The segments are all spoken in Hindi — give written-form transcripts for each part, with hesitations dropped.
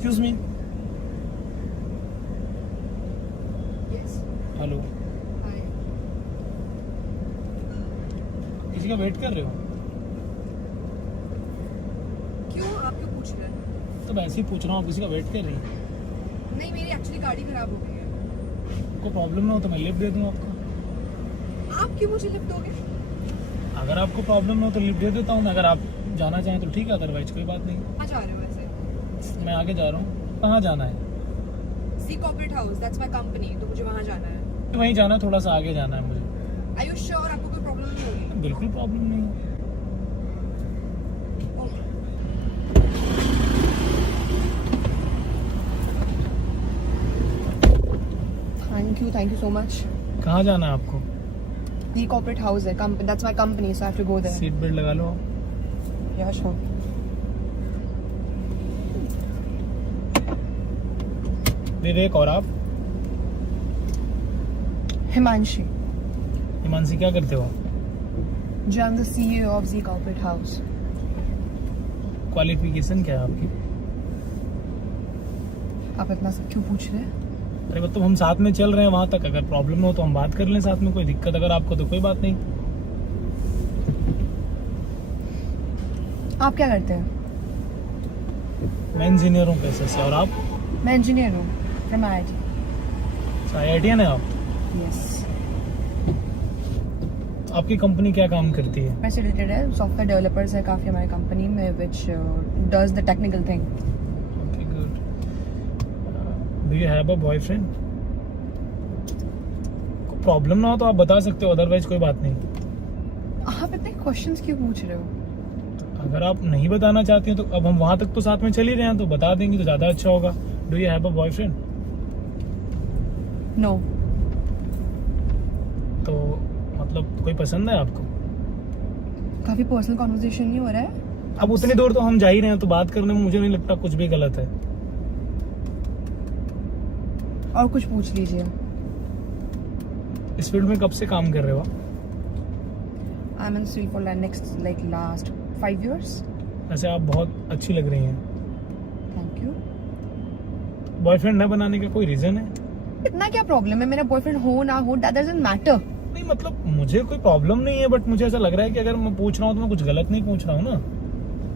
Excuse me. हेलो, किसी का वेट कर रहे हो? क्यों, आप क्यों पूछ रहे हैं? तो वैसे ही पूछ रहा हूँ, किसी का वेट कर रही है? नहीं, मेरी एक्चुअली गाड़ी खराब हो गई है। कोई प्रॉब्लम ना हो तो मैं लिफ्ट दे दूँ आपको। आप क्यों मुझे लिफ्ट दोगे? अगर आपको प्रॉब्लम ना हो तो लिफ्ट दे देता हूँ। अगर आप जाना चाहें तो ठीक है, अदरवाइज कोई बात नहीं। कहाँ जा रहे हो वैसे? मैं आगे जा रहा हूँ। कहाँ जाना है? C corporate house, that's my company, तो मुझे वहाँ जाना है। वहीं जाना है, थोड़ा सा आगे जाना है मुझे। Are you sure? आपको कोई प्रॉब्लम नहीं होगी? बिल्कुल प्रॉब्लम नहीं है। Thank you so much. कहाँ जाना है आपको? सी कॉर्पोरेट हाउस है, that's my company, so I have to go there. Seat belt लगा लो। या श्योर। विवेक, और आप? हिमांशी, हिमांशी, क्या करते हो आप? I am the CEO of C corporate house. Qualification क्या है आपकी? आप इतना सब क्यों पूछ रहे हैं? अरे मतलब हम साथ में चल रहे हैं वहां तक, अगर प्रॉब्लम हो तो हम बात कर लें साथ में, कोई दिक्कत अगर आपको तो कोई बात नहीं। आप क्या करते हैं? मैं इंजीनियर हूँ पैसे से। और आप? मैं इंजीनियर हूँ फ्रॉम IIT। IITian है आप? यस। आपकी कंपनी क्या काम करती है? मैं से रिलेटेड है, सॉफ्टवेयर डेवलपर्स है काफ़ी हमारी कंपनी में, which does the technical thing. Okay, good. Do you have a boyfriend? कोई प्रॉब्लम ना हो तो आप बता सकते हो, अदरवाइज कोई बात नहीं। आप इतने क्वेश्चंस क्यों पूछ रहे हो? अगर आप नहीं बताना चाहती हैं तो अब हम वहां तक तो साथ में चल ही रहे हैं, तो बता देंगे तो ज्यादा अच्छा होगा। Do you have a boyfriend? No. तो मतलब कोई पसंद है आपको? काफ़ी पर्सनल कॉन्वर्सेशन नहीं हो रहा है? अब उतनी दूर तो हम जा ही रहे हैं, तो बात करने में मुझे नहीं लगता कुछ भी गलत है। और कुछ पूछ लीजिए। इस फील्ड में कब से काम कर रहे हो आप? I M in field for last 5 years। वैसे आप बहुत अच्छी लग रही हैं। Thank you. बॉयफ्रेंड न बनाने का कोई रीजन है? इतना क्या प्रॉब्लम है? मेरा बॉयफ्रेंड हो ना हो, दैट डजंट मैटर। नहीं मतलब मुझे कोई प्रॉब्लम नहीं है, बट मुझे ऐसा लग रहा है कि अगर मैं पूछ रहा हूँ तो मैं कुछ गलत नहीं पूछ रहा हूँ ना।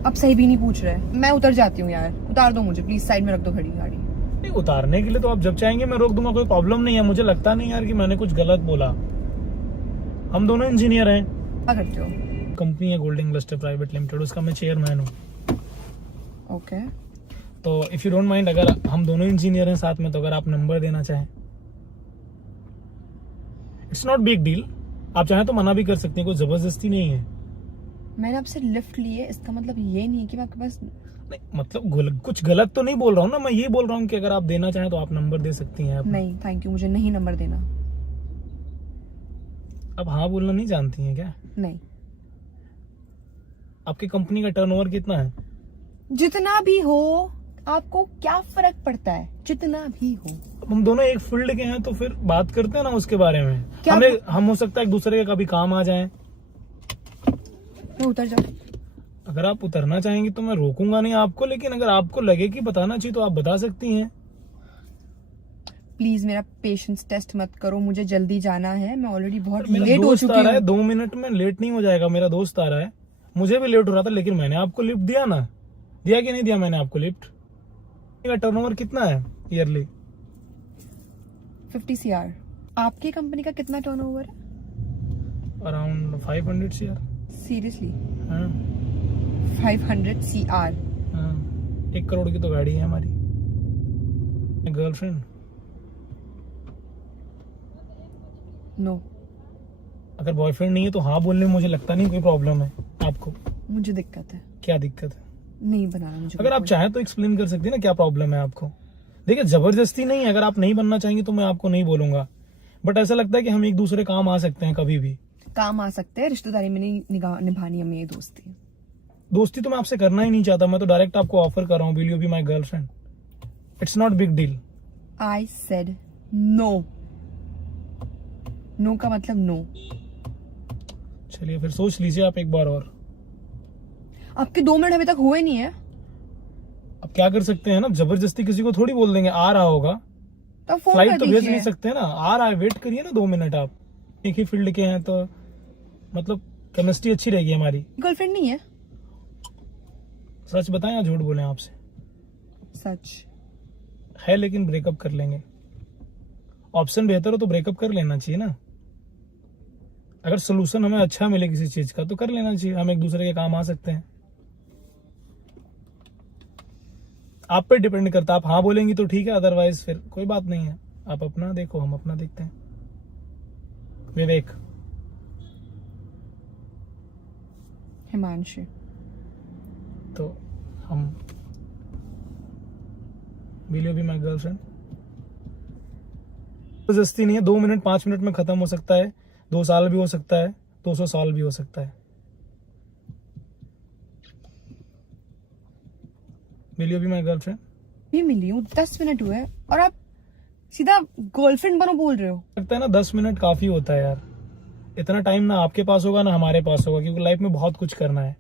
अब सही भी नहीं पूछ रहे। मैं उतर जाती हूँ यार, उतार दो मुझे प्लीज, साइड में रख दो खड़ी गाड़ी। नहीं, उतारने के लिए तो आप जब चाहेंगे मैं रोक दूंगा, कोई प्रॉब्लम नहीं है। मुझे लगता नहीं यार कि मैंने कुछ गलत बोला। हम दोनों इंजीनियर हैं। क्या करते हो? कंपनी है गोल्डन क्लस्टर प्राइवेट लिमिटेड, उसका मैं चेयरमैन हूँ। ओके। तो इफ यू डोंट माइंड, अगर हम दोनों इंजीनियर हैं साथ में, तो अगर आप नंबर देना चाहें, इट्स नॉट बिग डील। आप चाहें तो मना भी कर सकते हैं, कोई जबरदस्ती नहीं है। मैंने आपसे लिफ्ट ली है, इसका मतलब ये नहीं है कि मैं आपके पास। नहीं मतलब कुछ गलत तो नहीं बोल रहा हूँ ना, मैं ये बोल रहा हूँ कि अगर आप देना चाहें तो आप नंबर दे सकती हैं अपना। नहीं थैंक यू, मुझे नहीं नंबर देना। अब हाँ बोलना नहीं जानती हैं क्या? नहीं। आपकी कंपनी का टर्नओवर कितना है? जितना भी हो, आपको क्या फर्क पड़ता है? जितना भी हो। अब हम दोनों एक फील्ड के हैं तो फिर बात करते हैं ना उसके बारे में। क्या? हम हो सकता है एक दूसरे के कभी काम आ जाएं। मैं उतर जाऊं? अगर आप उतरना चाहेंगी तो मैं रोकूंगा नहीं आपको, लेकिन अगर आपको लगे कि बताना चाहिए तो आप बता सकती हैं। प्लीज मेरा पेशेंस टेस्ट मत करो, मुझे जल्दी जाना है, मैं ऑलरेडी बहुत मेरा लेट हो दोस्त आ चुकी रहा है, हूँ। 2 मिनट में लेट नहीं हो जाएगा। मेरा दोस्त आ रहा है, मुझे भी लेट हो रहा था, लेकिन मैंने आपको लिफ्ट दिया ना। दिया कि नहीं दिया मैंने आपको लिफ्ट? टर्नओवर कितना है ईयरली? 50 CR। आपकी कंपनी का कितना टर्नओवर है? Around 500 CR। सीरियसली? हाँ 500 CR? हाँ, 1 करोड़ की तो गाड़ी है हमारी। गर्लफ्रेंड? नो। अगर बॉयफ्रेंड नहीं है तो हाँ बोलने में मुझे लगता नहीं कोई प्रॉब्लम है आपको। मुझे दिक्कत है, क्या दिक्कत है? नहीं बनाना मुझे। अगर आप चाहें तो एक्सप्लेन कर सकती है ना क्या प्रॉब्लम है आपको। देखिए जबरदस्ती नहीं है, अगर आप नहीं बनना चाहेंगे तो मैं आपको नहीं बोलूंगा, बट ऐसा लगता है कि हम एक दूसरे काम आ सकते हैं कभी भी। काम आ सकते हैं, रिश्तेदारी में नहीं निभानी हमें ये दोस्ती। दोस्ती तो मैं आपसे करना ही नहीं चाहता, मैं तो डायरेक्ट आपको ऑफर कर रहा हूँ, will you be my girlfriend? It's not big deal. I said no. No का मतलब नो। चलिए फिर सोच लीजिए आप एक बार और। आपके 2 मिनट अभी तक हुए नहीं है। अब क्या कर सकते हैं ना, जबरदस्ती किसी को थोड़ी बोल देंगे, आ रहा होगा तो फोन फ्लाइट कर तो भेज दीजिए। नहीं सकते ना, आ रहा है वेट करिए ना 2 मिनट, आप एक ही फील्ड के हैं तो मतलब केमिस्ट्री अच्छी रहेगी हमारी। गर्लफ्रेंड नहीं है? सच बताएं या झूठ बोलें आपसे? सच है, लेकिन ब्रेकअप कर लेंगे। ऑप्शन बेहतर हो तो ब्रेकअप कर लेना चाहिए ना। अगर सोल्यूशन हमें अच्छा मिले किसी चीज का तो कर लेना चाहिए, हम एक दूसरे के काम आ सकते हैं। आप पे डिपेंड करता है, आप हाँ बोलेंगी तो ठीक है, अदरवाइज फिर कोई बात नहीं है। आप अपना देखो, हम अपना देखते हैं। विवेक। हिमांशु। तो हम will you be my girlfriend? जबरदस्ती नहीं है, 2 मिनट 5 मिनट में खत्म हो सकता है, 2 साल भी हो सकता है, 200 साल भी हो सकता है। Will you be my girlfriend? भी मिली हूँ, 10 मिनट हुए और आप सीधा गर्लफ्रेंड बनो बोल रहे हो। लगता है ना 10 मिनट काफी होता है यार, इतना टाइम ना आपके पास होगा ना हमारे पास होगा, क्योंकि लाइफ में बहुत कुछ करना है।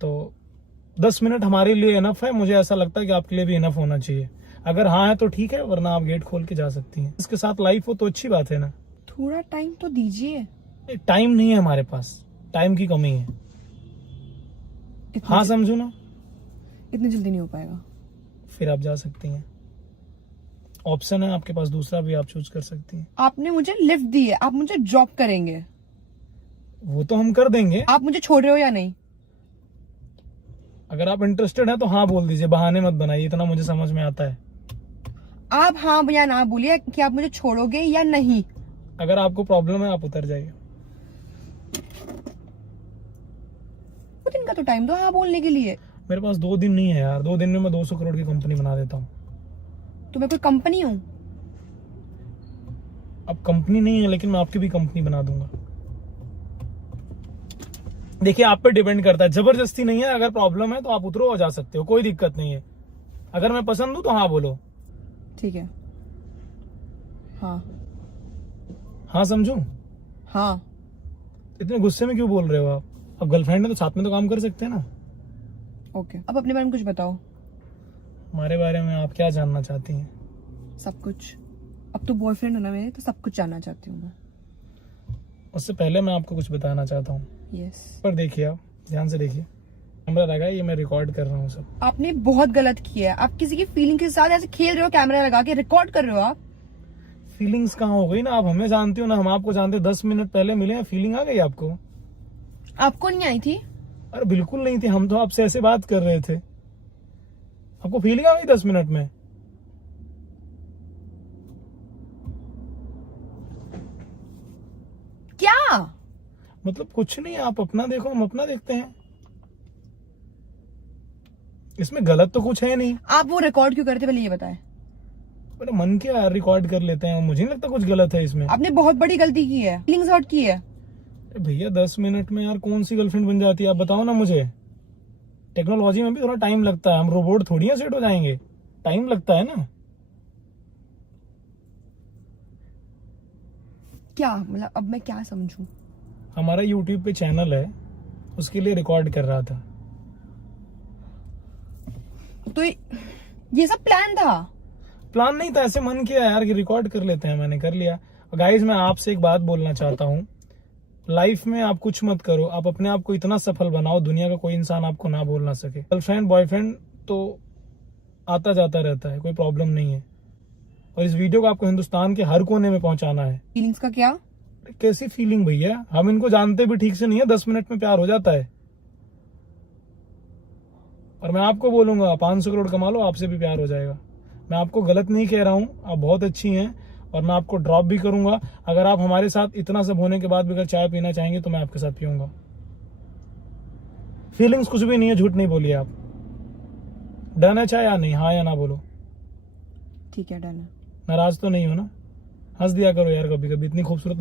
तो 10 मिनट हमारे लिए इनफ है, मुझे ऐसा लगता है कि आपके लिए भी इनफ होना चाहिए। अगर हाँ है तो ठीक है, वरना आप गेट खोल के जा सकती हैं। इसके साथ लाइफ हो तो अच्छी बात है ना। थोड़ा टाइम तो दीजिए। टाइम नहीं है हमारे पास, टाइम की कमी है। हाँ समझू ना, इतनी जल्दी नहीं हो पाएगा। फिर आप जा सकती हैं, ऑप्शन है आपके पास दूसरा भी, आप चूज कर सकती हैं। आपने मुझे लिफ्ट दी है, आप मुझे ड्रॉप करेंगे, वो तो हम कर देंगे। आप मुझे छोड़ रहे हो या नहीं? अगर आप इंटरेस्टेड है तो हाँ बोल दीजिए, बहाने मत बनाइए, इतना मुझे समझ में आता है। आप हाँ या ना बोलिए कि आप मुझे छोड़ोगे या नहीं। अगर आपको प्रॉब्लम है आप उतर जाइए। 2 दिन का तो टाइम दो हाँ बोलने के लिए। मेरे पास 2 दिन नहीं है यार, 2 दिन में मैं 200 करोड़ की कंपनी बना देता हूँ। तो मैं कोई कंपनी हूँ? अब कंपनी नहीं है, लेकिन मैं आपकी भी कंपनी बना दूंगा। देखिए आप पे डिपेंड करता है, जबरदस्ती नहीं है। अगर प्रॉब्लम है तो आप उतरो और जा सकते हो, कोई दिक्कत नहीं है। अगर मैं पसंद हूं तो हाँ बोलो। ठीक है। हाँ हाँ समझू? हाँ। इतने गुस्से में क्यों बोल रहे हो आप? अब गर्लफ्रेंड है तो साथ में तो काम कर सकते हैं ना। ओके, अब अपने बारे में कुछ बताओ। हमारे बारे में आप क्या जानना चाहती हैं? सब कुछ। अब तो बॉयफ्रेंड हो ना मेरे, तो सब कुछ जानना चाहती हूँ मैं। उससे पहले मैं आपको कुछ बताना चाहता हूँ। यस। पर देखिए, आप ध्यान से देखिए, कैमरा लगा है, ये मैं रिकॉर्ड कर रहा हूँ सब। आपने बहुत गलत किया है। आप किसी की फीलिंग के साथ ऐसे खेल रहे हो, कैमरा लगा के रिकॉर्ड कर रहे हो। आप फीलिंग्स कहाँ हो गई ना, आप हमें जानती हो ना, हम आपको जानते। 10 मिनट पहले मिले हैं, फीलिंग आ गई आपको? आपको नहीं आई थी? अरे बिल्कुल नहीं थी, हम तो आपसे ऐसे बात कर रहे थे, आपको फीलिंग आ गई 10 मिनट में? क्या मतलब कुछ नहीं, आप अपना देखो, हम अपना देखते हैं। इसमें गलत तो कुछ है नहीं। आप वो रिकॉर्ड क्यों करते, पहले ये बताएं। मेरा मन क्या है, रिकॉर्ड कर लेते हैं, मुझे नहीं लगता कुछ गलत है इसमें। आपने बहुत बड़ी गलती की है, फीलिंग्स हर्ट की है। अरे भैया 10 मिनट में यार कौन सी गर्लफ्रेंड बन जाती है, आप बताओ ना मुझे। टेक्नोलॉजी में भी थोड़ा टाइम लगता है, हम रोबोट थोड़ी सेट हो जाएंगे, टाइम लगता है ना। क्या मतलब, अब मैं क्या समझूं? हमारा यूट्यूब पे चैनल है, उसके लिए रिकॉर्ड कर रहा था। तो ये सब प्लान था? प्लान नहीं था, ऐसे मन किया यार कि रिकॉर्ड कर लेते हैं, मैंने कर लिया। गाइज मैं आपसे एक बात बोलना चाहता हूँ, लाइफ में आप कुछ मत करो, आप अपने आप को इतना सफल बनाओ, दुनिया का कोई इंसान आपको ना बोल ना सके। गर्लफ्रेंड बॉयफ्रेंड तो आता जाता रहता है, कोई प्रॉब्लम नहीं है। और इस वीडियो को आपको हिंदुस्तान के हर कोने में पहुंचाना है। फीलिंग्स का क्या? कैसी फीलिंग भैया, हम इनको जानते भी ठीक से नहीं है, 10 मिनट में प्यार हो जाता है। और मैं आपको बोलूंगा 500 करोड़ कमा लो, आपसे भी प्यार हो जाएगा। मैं आपको गलत नहीं कह रहा हूं, आप बहुत अच्छी हैं और मैं आपको ड्रॉप भी करूंगा। अगर आप हमारे साथ इतना सब होने के बाद भी अगर चाय पीना चाहेंगे तो मैं आपके साथ पीऊंगा। फीलिंग्स कुछ भी नहीं है, झूठ नहीं बोलिए आप। डन है चाय या नहीं, हाँ या ना बोलो। ठीक है, डन है। नाराज तो नहीं हो ना? हंस दिया करो यार कभी कभी, इतनी खूबसूरत